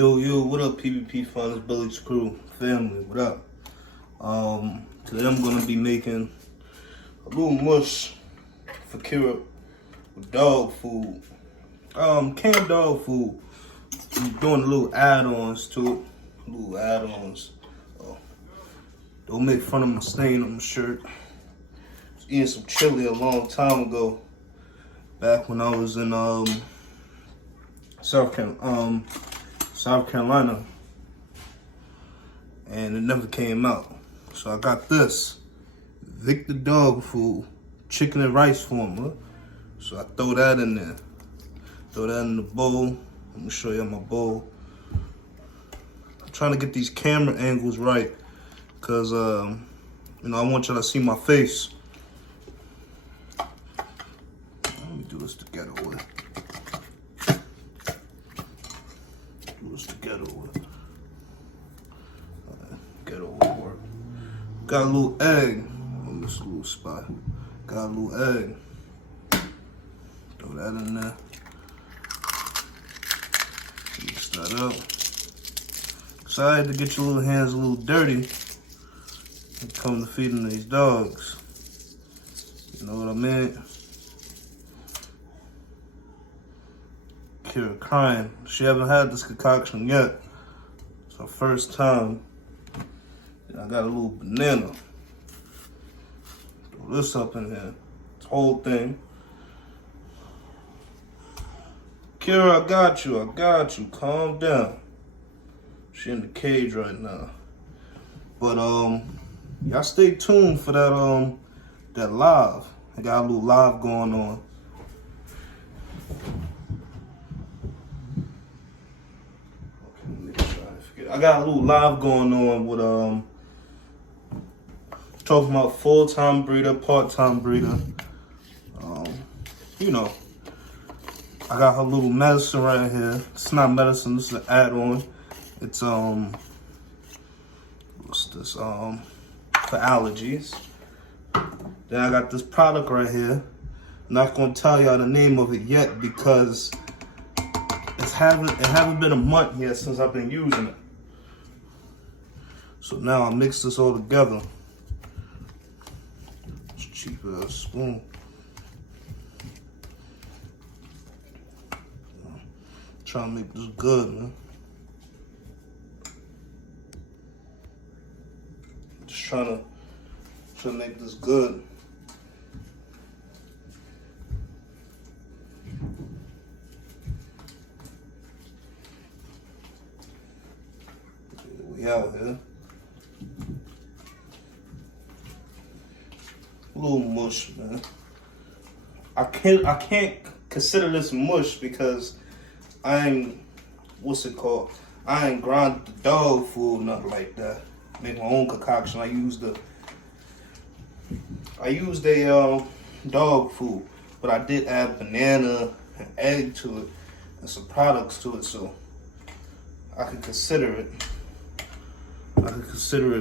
Yo, what up, PvP Funds, Billy's crew, family, what up? Today I'm gonna be making a little mush for Kira with dog food. Canned dog food. I'm doing little add-ons to it, Don't make fun of my stain on my shirt. I was eating some chili a long time ago, back when I was in South Carolina, and it never came out. So I got this Victor dog food, chicken and rice formula. So I throw that in there. Throw that in the bowl. Let me show you my bowl. I'm trying to get these camera angles right, cause I want y'all to see my face. Let me do this together with. Ghetto work. Got a little egg on this little spot. Got a little egg. Throw that in there. Mix that up. Excited to get your little hands a little dirty and come to feeding these dogs. You know what I mean? Kira crying. She haven't had this concoction yet. It's her first time. And I got a little banana. Throw this up in here. This whole thing. Kira, I got you. Calm down. She in the cage right now. But y'all stay tuned for that live. I got a little live going on. I got a little live going on with talking about full-time breeder, part-time breeder. I got her little medicine right here. It's not medicine, this is an add-on. It's what's this? For allergies. Then I got this product right here. I'm not gonna tell y'all the name of it yet because it haven't been a month yet since I've been using it. So now I mix this all together. It's cheap as a spoon. Trying to make this good, man. Just trying to make this good. We out here. A little mush, man. I can't consider this mush because I ain't grind the dog food, nothing like that. Make my own concoction. I used a dog food, but I did add banana and egg to it and some products to it, so I could consider it.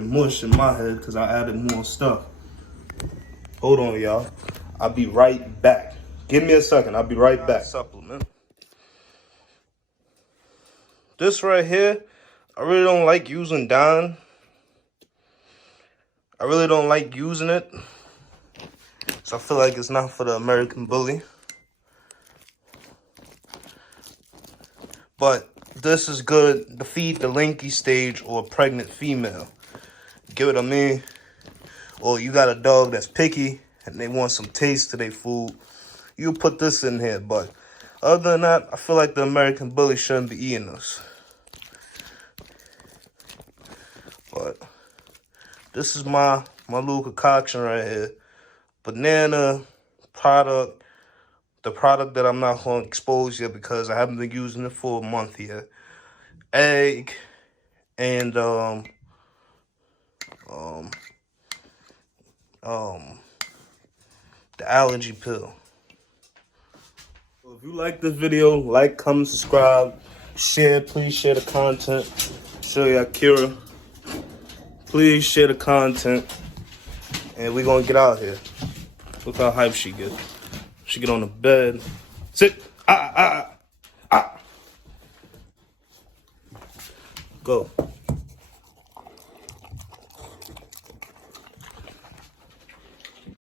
Mush in my head because I added more stuff. Hold on, y'all. I'll be right back. Give me a second. I'll be right back. Supplement. This right here, I really don't like using Don. I really don't like using it. So I feel like it's not for the American Bully. But this is good to feed the lanky stage or pregnant female. Get what I mean? Or you got a dog that's picky and they want some taste to their food, you put this in here. But other than that, I feel like the American Bully shouldn't be eating this. But this is my little concoction right here. Banana product. The product that I'm not going to expose yet because I haven't been using it for a month yet. Egg and the allergy pill. So if you like this video, like, comment, subscribe, share. Please share the content. Show y'all Kira. Please share the content, and we're gonna get out here. Look how hype she get. She get on the bed. Sit. go.